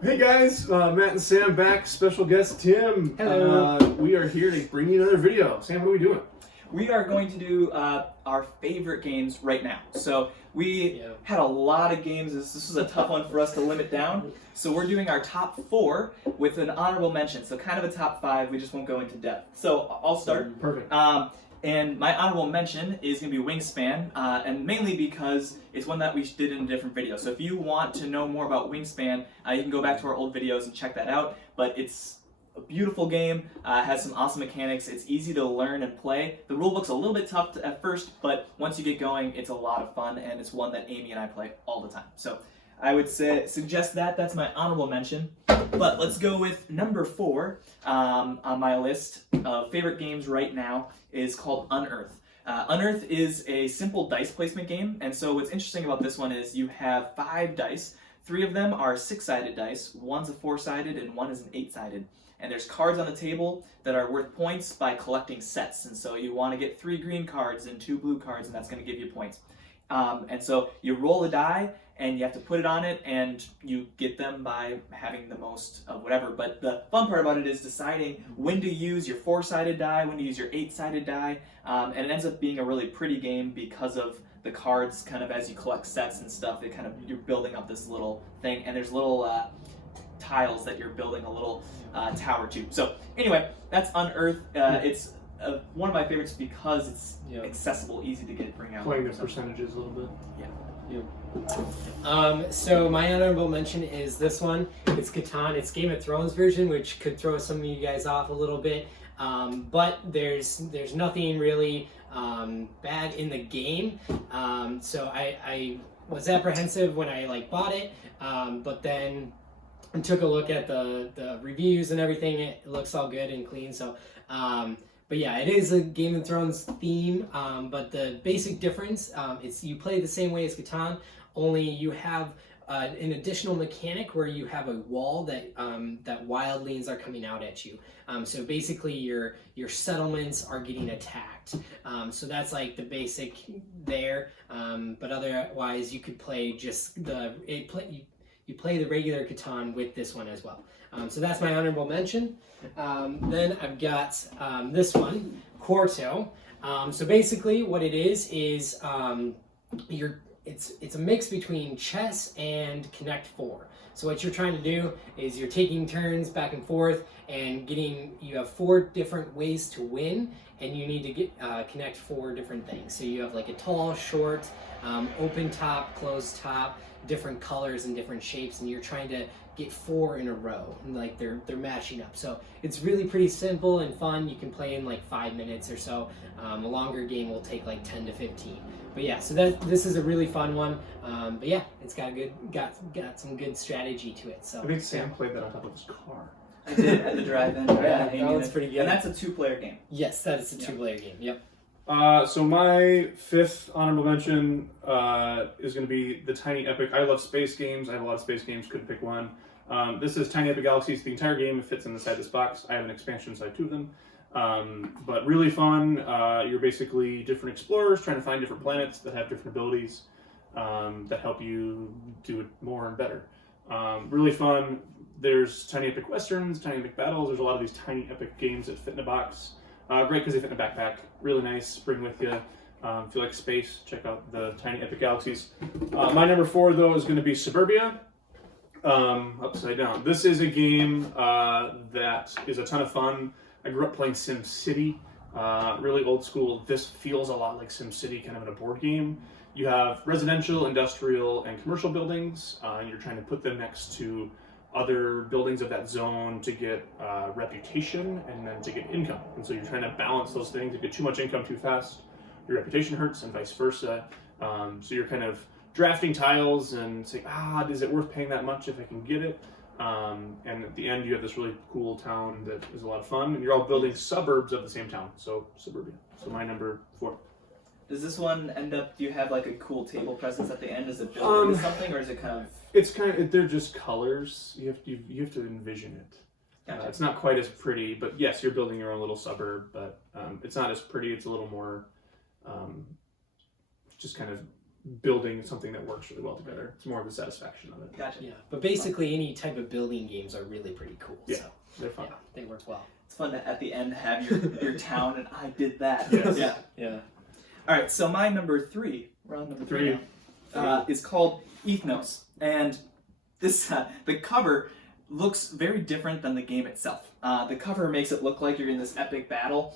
Hey guys, Matt and Sam back, special guest Tim. Hello. We are here to bring you another video. Sam, what are we doing? We are going to do our favorite games right now. So we had a lot of games. This was a tough one for us to limit down. So we're doing our top 4 with an honorable mention. So kind of a top 5. We just won't go into depth. So I'll start. Perfect. And my honorable mention is going to be Wingspan, and mainly because it's one that we did in a different video. So if you want to know more about Wingspan, you can go back to our old videos and check that out. But it's a beautiful game, has some awesome mechanics, it's easy to learn and play. The rulebook's a little bit tough at first, but once you get going, it's a lot of fun, and it's one that Amy and I play all the time. So I would suggest that's my honorable mention. But let's go with number 4 on my list of favorite games right now is called Unearth. Unearth is a simple dice placement game, and so what's interesting about this one is you have 5 dice. 3 of them are 6-sided dice, one's a 4-sided, and one is an 8-sided. And there's cards on the table that are worth points by collecting sets, and so you want to get 3 green cards and 2 blue cards, and that's going to give you points. And so you roll a die, and you have to put it on it, and you get them by having the most of whatever. But the fun part about it is deciding when to use your 4-sided die, when to use your 8-sided die, and it ends up being a really pretty game because of the cards. Kind of as you collect sets and stuff, you're building up this little thing, and there's little tiles that you're building a little tower to. So anyway, that's Unearth. It's one of my favorites because it's accessible, easy to bring out. Playing the percentages a little bit. Yeah. So my honorable mention is this one. It's Catan. It's Game of Thrones version, which could throw some of you guys off a little bit. But there's nothing really bad in the game. So I was apprehensive when I bought it, but then I took a look at the reviews and everything. It looks all good and clean. So. But yeah, it is a Game of Thrones theme, but the basic difference, it's you play the same way as Catan, only you have an additional mechanic where you have a wall that wildlings are coming out at you. So basically your settlements are getting attacked. So that's like the basic there, but otherwise you could play just you play the regular Catan with this one as well. So that's my honorable mention. Then I've got this one, Quarto. So basically what it is it's a mix between chess and Connect 4. So what you're trying to do is you're taking turns back and forth and you have 4 different ways to win, and you need to connect 4 different things. So you have like a tall, short, open top, closed top, different colors and different shapes, and you're trying to get 4 in a row, and they're matching up. So it's really pretty simple and fun. You can play in 5 minutes or so. A longer game will take 10 to 15. But yeah, so this is a really fun one. But yeah, it's got some good strategy to it. So I think Sam played that on top of his car. I did at the drive-in. Yeah, that one's pretty good. And that's a 2-player game. Yes, that is a 2-player game. Yep. So my 5th honorable mention is going to be the Tiny Epic. I love space games. I have a lot of space games. Couldn't pick one. This is Tiny Epic Galaxies. The entire game fits inside this box. I have an expansion inside 2 of them. But really fun. You're basically different explorers trying to find different planets that have different abilities that help you do it more and better. Really fun. There's Tiny Epic Westerns, Tiny Epic Battles. There's a lot of these Tiny Epic games that fit in a box. Great because they fit in a backpack. Really nice. Bring with you. If you like space, check out the Tiny Epic Galaxies. My number 4 though is going to be Suburbia. Upside Down. This is a game that is a ton of fun. I grew up playing SimCity, really old school. This feels a lot like SimCity, kind of in a board game. You have residential, industrial, and commercial buildings, and you're trying to put them next to other buildings of that zone to get reputation and then to get income. And so you're trying to balance those things. If you get too much income too fast, your reputation hurts, and vice versa. So you're kind of drafting tiles and saying, is it worth paying that much if I can get it? And at the end, you have this really cool town that is a lot of fun, and you're all building suburbs of the same town. So Suburbia. So my number 4. Does this one end up? Do you have a cool table presence at the end? Is it built into something, or is it kind of? It's they're just colors. You have to envision it. Gotcha. It's not quite as pretty, but yes, you're building your own little suburb. But it's not as pretty. It's a little more, just kind of building something that works really well together. It's more of the satisfaction of it. Gotcha. Yeah, but basically any type of building games are really pretty cool. Yeah. So They're fun. yeah, they work well. It's fun to at the end have your town and I did that. Yes. Yeah. Yeah. All right, so my number 3, we're on number 3 Three. now, is called Ethnos, and this the cover looks very different than the game itself. The cover makes it look like you're in this epic battle,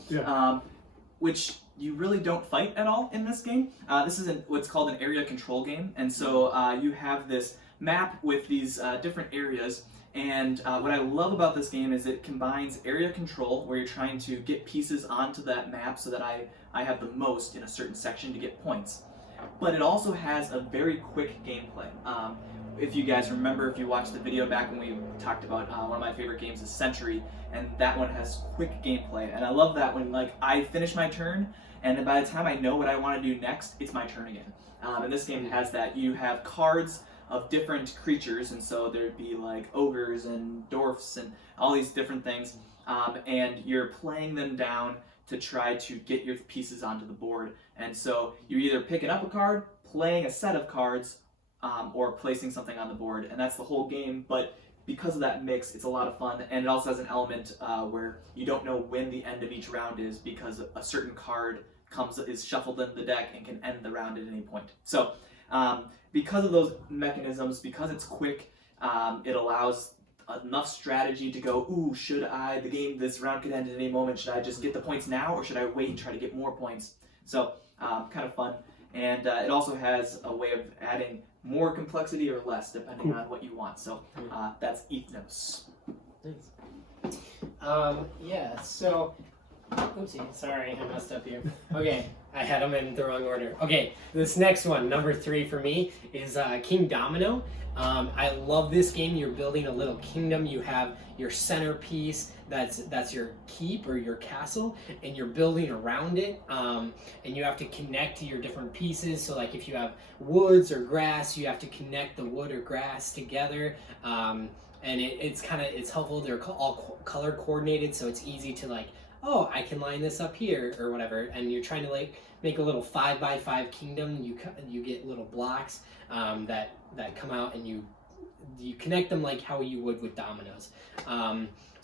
which you really don't fight at all in this game. This is what's called an area control game, and so you have this map with these different areas. And what I love about this game is it combines area control, where you're trying to get pieces onto that map so that I have the most in a certain section to get points. But it also has a very quick gameplay. If you guys remember, if you watched the video back when we talked about one of my favorite games is Century, and that one has quick gameplay. And I love that when like I finish my turn, and then by the time I know what I want to do next, it's my turn again. And this game has that. You have cards of different creatures, and so there'd be like ogres and dwarfs and all these different things, and you're playing them down to try to get your pieces onto the board. And so you're either picking up a card, playing a set of cards, or placing something on the board, and that's the whole game. But because of that mix, it's a lot of fun, and it also has an element where you don't know when the end of each round is, because a certain card is shuffled in the deck and can end the round at any point. So because of those mechanisms, because it's quick, it allows enough strategy to go, ooh, this round could end at any moment, should I just get the points now, or should I wait and try to get more points? So kind of fun, and it also has a way of adding more complexity or less, depending on what you want. So that's Ethnos. Nice. Yeah, so, oopsie, sorry, I messed up here. Okay, I had them in the wrong order. Okay, this next one, number 3 for me, is King Domino. I love this game. You're building a little kingdom. You have your centerpiece, that's your keep or your castle, and you're building around it, and you have to connect to your different pieces. So like if you have woods or grass, you have to connect the wood or grass together, and it's helpful. They're all color coordinated, so it's easy to like, oh, I can line this up here or whatever. And you're trying to like make a little 5x5 kingdom. You get little blocks that come out, and you connect them like how you would with dominoes.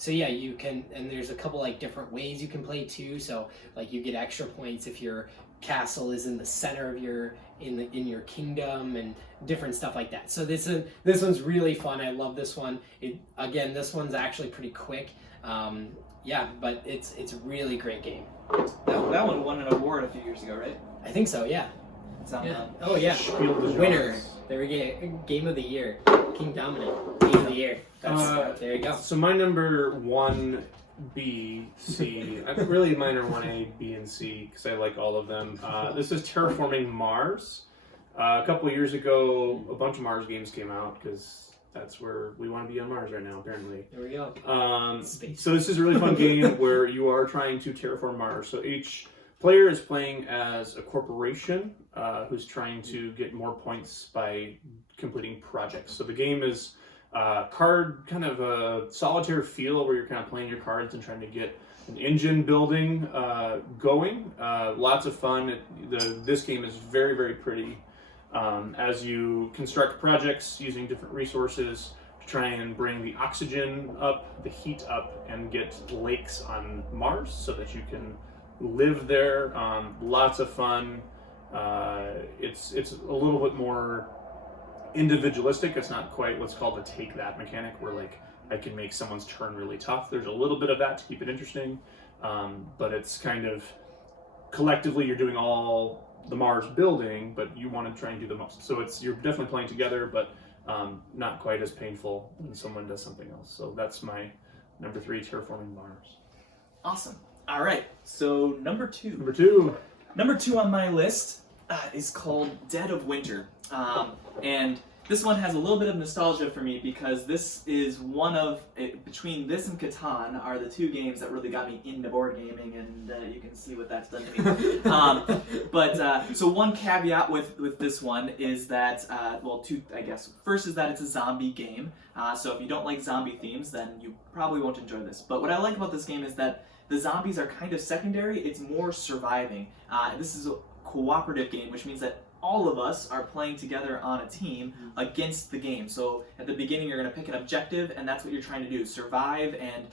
So yeah, you can, and there's a couple like different ways you can play too. So like you get extra points if your castle is in the center of your in your kingdom, and different stuff like that. So this one's really fun. I love this one. This one's actually pretty quick. Yeah, but it's a really great game. That one won an award a few years ago, right? I think so. Yeah. It's on Yeah. Oh yeah. Spiel des Winner. Jahres. There we go. Game of the year. King Domino. Game of the year. There you go. So my number 1, B, C. Really, mine are 1A, B, and C because I like all of them. This is Terraforming Mars. A couple of years ago, a bunch of Mars games came out because that's where we want to be on Mars right now, apparently. There we go. Space. So this is a really fun game where you are trying to terraform Mars. So each player is playing as a corporation who's trying to get more points by completing projects. So the game is kind of a solitaire feel where you're kind of playing your cards and trying to get an engine building going. Lots of fun. This game is very, very pretty. As you construct projects using different resources to try and bring the oxygen up, the heat up, and get lakes on Mars so that you can live there. Lots of fun. It's a little bit more individualistic. It's not quite what's called a take that mechanic where like I can make someone's turn really tough. There's a little bit of that to keep it interesting, but it's kind of collectively you're doing all the Mars building, but you want to try and do the most. So you're definitely playing together, but not quite as painful when someone does something else. So that's my number 3, Terraforming Mars. Awesome. All right. So number 2. Number 2 on my list is called Dead of Winter, and this one has a little bit of nostalgia for me because this is between this and Catan are the 2 games that really got me into board gaming, and you can see what that's done to me. So one caveat with this one is that, 2, I guess. First is that it's a zombie game, so if you don't like zombie themes, then you probably won't enjoy this. But what I like about this game is that the zombies are kind of secondary. It's more surviving. This is a cooperative game, which means that all of us are playing together on a team against the game. So at the beginning, you're going to pick an objective, and that's what you're trying to do: survive. And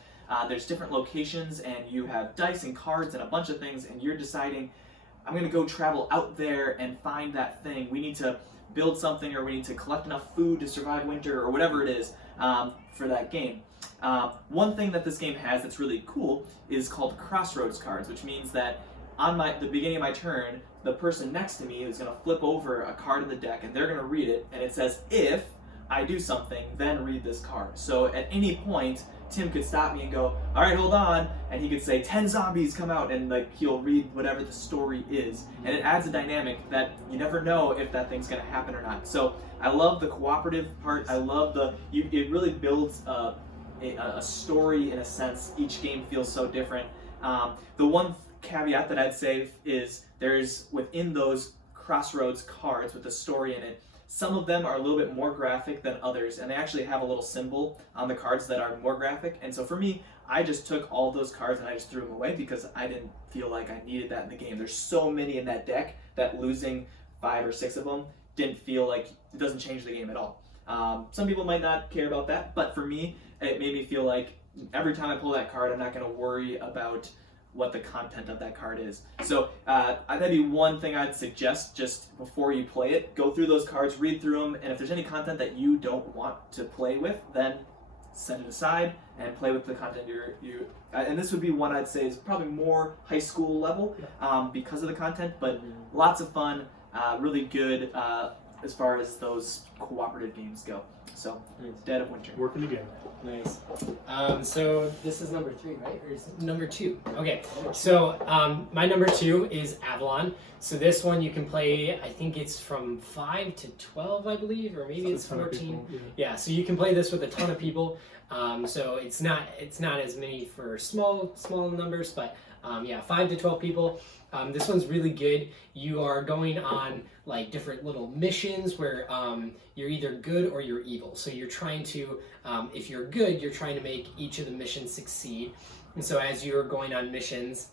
there's different locations, and you have dice and cards and a bunch of things, and you're deciding, I'm going to go travel out there and find that thing. We need to build something, or we need to collect enough food to survive winter, or whatever it is for that game. One thing that this game has that's really cool is called crossroads cards, which means that on the beginning of my turn, the person next to me is going to flip over a card in the deck, and they're going to read it, and it says, if I do something, then read this card. So at any point, Tim could stop me and go, all right, hold on, and he could say 10 zombies come out, and like he'll read whatever the story is, and it adds a dynamic that you never know if that thing's going to happen or not. So I love the cooperative part. I love it really builds a story in a sense. Each game feels so different. The one caveat that I'd say is there's, within those crossroads cards with the story in it, some of them are a little bit more graphic than others, and they actually have a little symbol on the cards that are more graphic. And so for me, I just took all those cards and I just threw them away because I didn't feel like I needed that in the game. There's so many in that deck that losing 5 or 6 of them didn't feel like it doesn't change the game at all. Some people might not care about that, but for me, it made me feel like every time I pull that card, I'm not going to worry about what the content of that card is. So that'd be one thing I'd suggest just before you play it. Go through those cards, read through them, and if there's any content that you don't want to play with, then set it aside and play with the content and this would be one I'd say is probably more high school level because of the content, but lots of fun, really good as far as those cooperative games go. So, Dead of Winter. Working together. Nice. So this is number 3, right? Or is it number 2? Okay. So my number 2 is Avalon. So this one you can play, I think it's from 5 to 12, I believe, or maybe it's 14. Yeah, so you can play this with a ton of people. So it's not as many for small numbers, but 5 to 12 people. This one's really good. You are going on like different little missions where you're either good or you're evil. So you're trying to, if you're good, you're trying to make each of the missions succeed. And so as you're going on missions,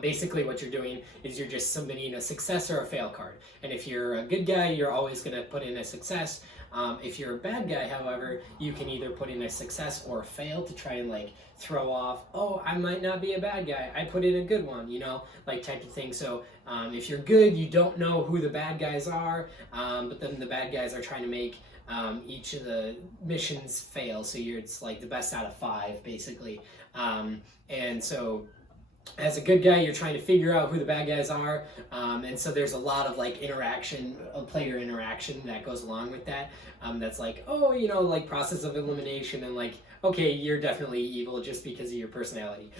basically what you're doing is you're just submitting a success or a fail card. And if you're a good guy, you're always going to put in a success. If you're a bad guy, however, you can either put in a success or a fail to try and like throw off, oh, I might not be a bad guy, I put in a good one, like type of thing. So if you're good, you don't know who the bad guys are, but then the bad guys are trying to make each of the missions fail. So it's like the best out of 5, basically. And so as a good guy, you're trying to figure out who the bad guys are, and so there's a lot of like player interaction that goes along with that. That's like, oh, like process of elimination, and like, okay, you're definitely evil just because of your personality.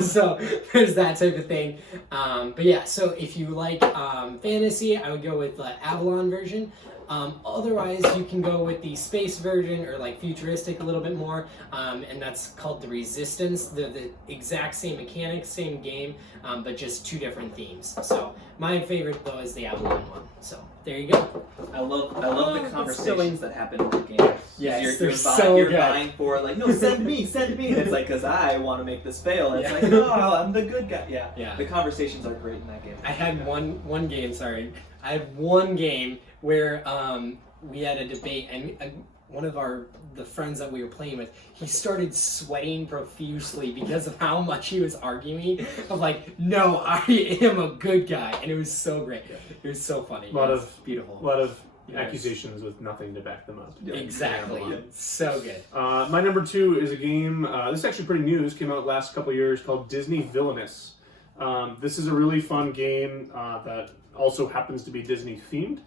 So there's that type of thing. But yeah, so if you like fantasy, I would go with the Avalon version. Otherwise, you can go with the space version, or like futuristic a little bit more, and that's called the Resistance. The exact same mechanics, same game, but just 2 different themes. So my favorite though is the Avalon one. So there you go. I love the conversations that happen in the game. Yes, you're vying for like, no, send me. And it's like, because I want to make this fail. And it's like, no, I'm the good guy. Yeah. The conversations are great in that game. I had one game. Sorry, I had one game where we had a debate, and one of the friends that we were playing with, he started sweating profusely because of how much he was arguing. I'm like, no, I am a good guy, and it was so great. It was so funny. Beautiful. A lot of accusations with nothing to back them up. Exactly. So good. My number 2 is a game. This is actually pretty new. This came out last couple of years, called Disney Villainous. This is a really fun game that also happens to be Disney themed.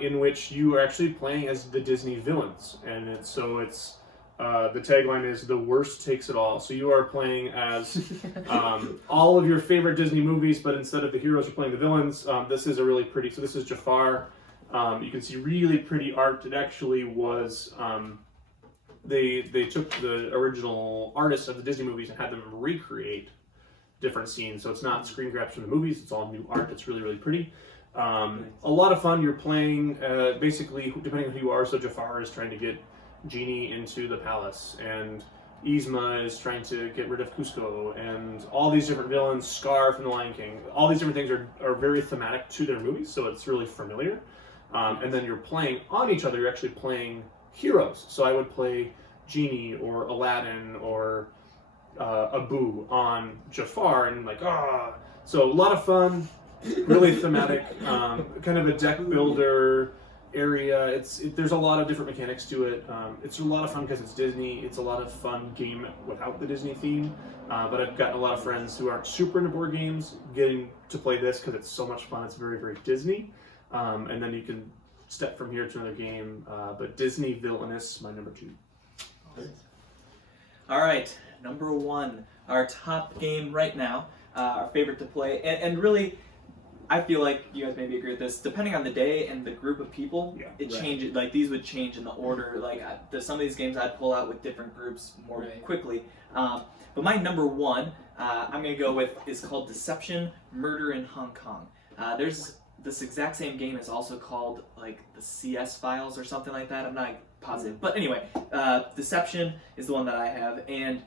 In which you are actually playing as the Disney villains, and it's the tagline is "the worst takes it all." So you are playing as all of your favorite Disney movies, but instead of the heroes, you're playing the villains. This is a really pretty. So this is Jafar. You can see really pretty art. It actually was. They took the original artists of the Disney movies and had them recreate different scenes. So it's not screen grabs from the movies. It's all new art. It's really pretty. A lot of fun. You're playing basically depending on who you are. So Jafar is trying to get Genie into the palace, and Yzma is trying to get rid of Cusco, and all these different villains, Scar from The Lion King, all these different things are very thematic to their movies, so it's really familiar. And then you're playing on each other, you're actually playing heroes. So I would play Genie or Aladdin or Abu on Jafar, and like, So a lot of fun, really thematic, kind of a deck builder area. There's a lot of different mechanics to it. It's a lot of fun because it's Disney. It's a lot of fun game without the Disney theme. But I've gotten a lot of friends who aren't super into board games getting to play this because it's so much fun. It's very, very Disney. And then you can step from here to another game. But Disney Villainous, my number 2. All right, number 1, our top game right now, our favorite to play, and really, I feel like you guys maybe agree with this. Depending on the day and the group of people, it changes. Like these would change in the order. Like some of these games I'd pull out with different groups more quickly. But my number 1, I'm gonna go with is called Deception: Murder in Hong Kong. There's this exact same game is also called like the CS Files or something like that. I'm not positive, but anyway, Deception is the one that I have, and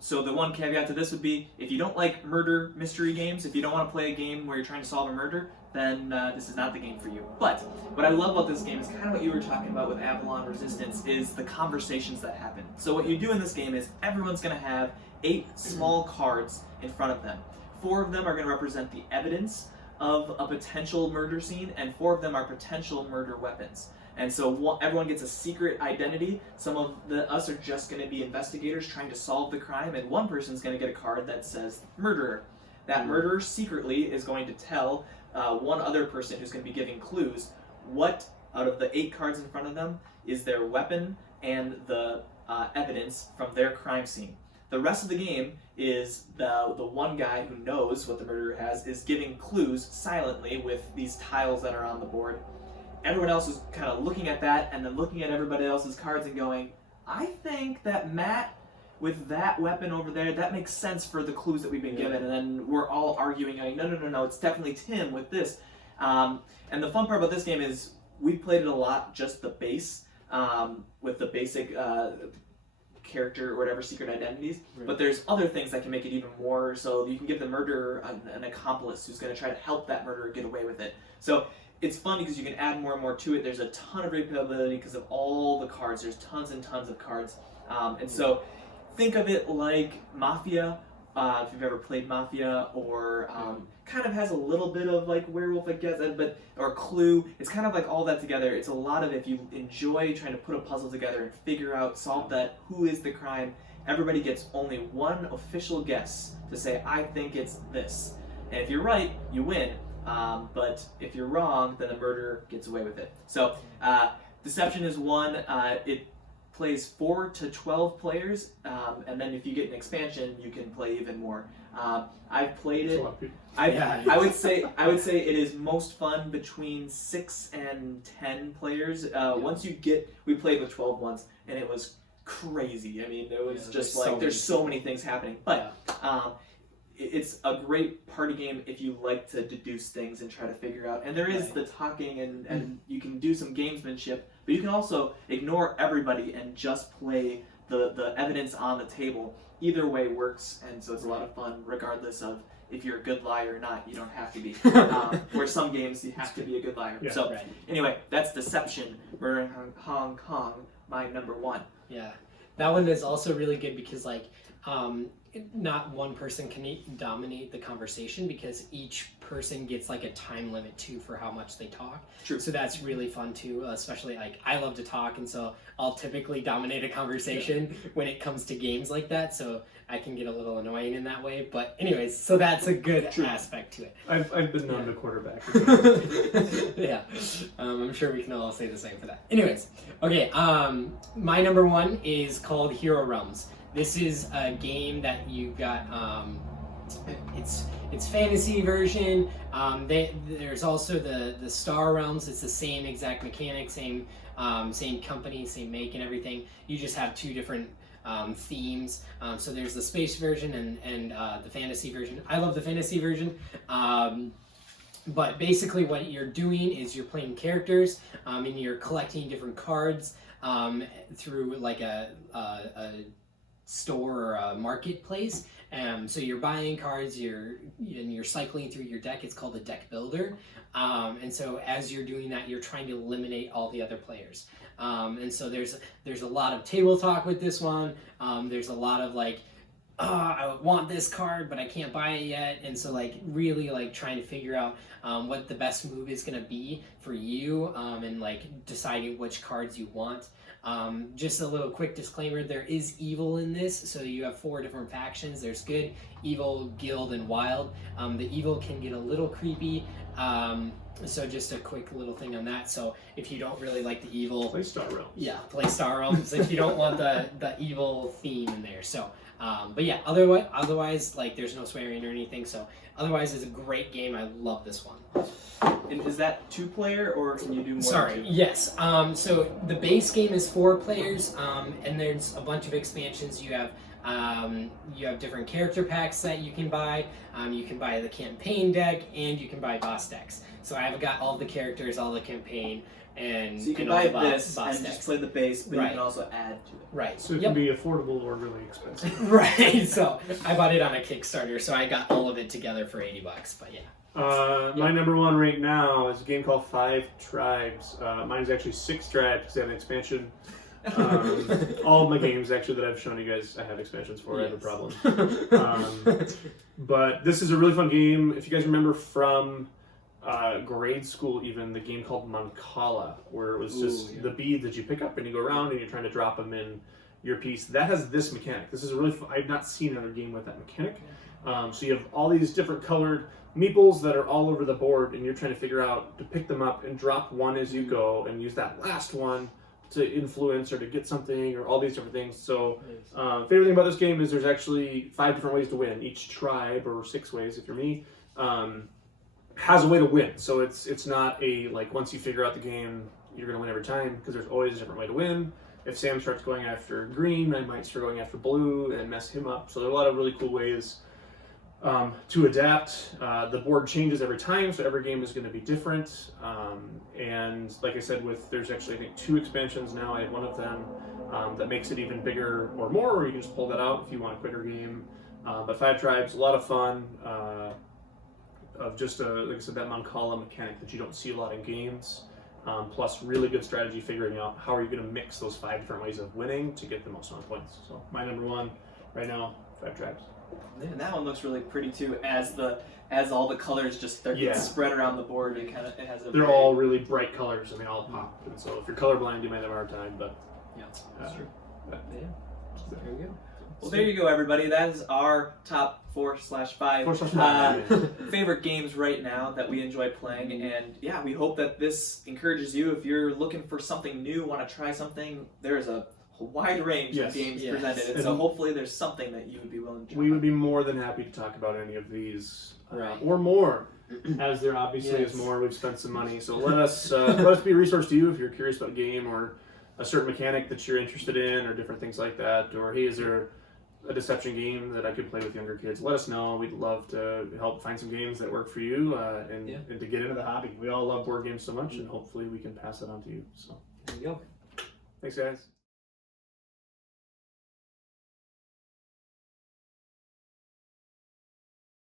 so the one caveat to this would be, if you don't like murder mystery games, if you don't want to play a game where you're trying to solve a murder, then this is not the game for you. But what I love about this game is kind of what you were talking about with Avalon Resistance, is the conversations that happen. So what you do in this game is everyone's going to have 8 small cards in front of them. 4 of them are going to represent the evidence of a potential murder scene, and 4 of them are potential murder weapons. And so everyone gets a secret identity. Some of us are just going to be investigators trying to solve the crime, and one person's going to get a card that says murderer. That murderer secretly is going to tell one other person who's going to be giving clues what, out of the 8 cards in front of them, is their weapon and the evidence from their crime scene. The rest of the game is the one guy who knows what the murderer has is giving clues silently with these tiles that are on the board. Everyone else is kind of looking at that and then looking at everybody else's cards and going, I think that Matt with that weapon over there, that makes sense for the clues that we've been given. And then we're all arguing, going, no, it's definitely Tim with this. And the fun part about this game is we've played it a lot, just the base, with the basic character or whatever secret identities. But there's other things that can make it even more. So you can give the murderer an accomplice who's going to try to help that murderer get away with it. So it's fun because you can add more and more to it. There's a ton of replayability because of all the cards. There's tons and tons of cards. And so think of it like Mafia, if you've ever played Mafia, or kind of has a little bit of like Werewolf, I guess, or Clue. It's kind of like all that together. It's a lot of, if you enjoy trying to put a puzzle together and figure out, solve that, who is the crime, everybody gets only one official guess to say, I think it's this. And if you're right, you win. But if you're wrong, then the murderer gets away with it. So Deception is one. It plays 4 to 12 players, and then if you get an expansion, you can play even more. I've played it. I would say it is most fun between 6 and 10 players. We played with 12 once, and it was crazy. I mean, it was just like there's so many things happening, but. It's a great party game if you like to deduce things and try to figure out. And there is the talking, and you can do some gamesmanship, but you can also ignore everybody and just play the evidence on the table. Either way works, and so it's a lot of fun, regardless of if you're a good liar or not. You don't have to be. Where some games you have to be a good liar. Anyway, that's Deception. We're in Hong Kong, my number 1. Yeah, that one is also really good because not one person can dominate the conversation, because each person gets like a time limit too for how much they talk. True. So that's really fun too, especially like I love to talk, and so I'll typically dominate a conversation when it comes to games like that, so I can get a little annoying in that way. But anyways, so that's a good aspect to it. I've been known to quarterback. Yeah, I'm sure we can all say the same for that. Anyways, okay, my number 1 is called Hero Realms. This is a game that you got, it's fantasy version. There's also the Star Realms. It's the same exact mechanic, same company, same make and everything. You just have 2 different themes. So there's the space version and the fantasy version. I love the fantasy version. But basically what you're doing is you're playing characters, and you're collecting different cards through like a store or a marketplace. So you're buying cards, you're cycling through your deck. It's called a deck builder. And so as you're doing that, you're trying to eliminate all the other players. And so there's a lot of table talk with this one. There's a lot of like, I want this card, but I can't buy it yet. And so like really like trying to figure out what the best move is going to be for you, and like deciding which cards you want. Just a little quick disclaimer, there is evil in this, so you have 4 different factions. There's good, evil, guild, and wild. The evil can get a little creepy, so just a quick little thing on that. So if you don't really like the evil... Play Star Realms. Yeah, play Star Realms if you don't want the evil theme in there. So, but yeah, otherwise, like there's no swearing or anything, so otherwise it's a great game. I love this one. And is that 2-player, or can you do more Sorry, than 2? yes. So the base game is 4 players, and there's a bunch of expansions. You have different character packs that you can buy. You can buy the campaign deck, and you can buy boss decks. So I've got all the characters, all the campaign, and So you can all buy the this boss and decks. just play the base, but you Right. can also add to it. Right. So it Yep. can be affordable or really expensive. Right. So I bought it on a Kickstarter, so I got all of it together for $80. But yeah. My number 1 right now is a game called 5 Tribes. Mine's actually 6 Tribes because I have an expansion. All of my games actually that I've shown you guys, I have expansions for. I have a problem. But this is a really fun game. If you guys remember from grade school, even the game called Mancala, where it was just the bead that you pick up and you go around and you're trying to drop them in your piece. That has this mechanic. This is a really fun. I've not seen another game with that mechanic. So you have all these different colored meeples that are all over the board, and you're trying to figure out to pick them up and drop one as you go, and use that last one to influence or to get something, or all these different things. So, favorite thing about this game is there's actually 5 different ways to win. Each tribe, or 6 ways if you're me, has a way to win. So it's not a like once you figure out the game you're gonna win every time, because there's always a different way to win. If Sam starts going after green, I might start going after blue and mess him up. So there are a lot of really cool ways to adapt. The board changes every time, so every game is going to be different. And like I said, there's actually I think 2 expansions now. I have one of them that makes it even bigger or more, or you can just pull that out if you want a quicker game. But 5 Tribes, a lot of fun. Of just like I said, that Mancala mechanic that you don't see a lot in games. Plus really good strategy figuring out how are you going to mix those 5 different ways of winning to get the most amount of points. So my number 1 right now, 5 Tribes. And that one looks really pretty too, as all the colors just start getting spread around the board. It has a. They're all really bright colors. I mean, all pop. And so if you're colorblind, you might have a hard time. But Yeah, that's true. Yeah. There we go. Well, there you go, everybody. That is our top 4/5 4/5. favorite games right now that we enjoy playing. And yeah, we hope that this encourages you. If you're looking for something new, want to try something, there's a wide range of games presented. And so hopefully there's something that you would be willing to try. We would be more than happy to talk about any of these Right. or more. As there obviously is more, we've spent some money. So let us be a resource to you if you're curious about a game or a certain mechanic that you're interested in, or different things like that. Or hey, is there a deception game that I could play with younger kids? Let us know. We'd love to help find some games that work for you, and to get into the hobby. We all love board games so much, and hopefully we can pass it on to you. So There you go. thanks, guys.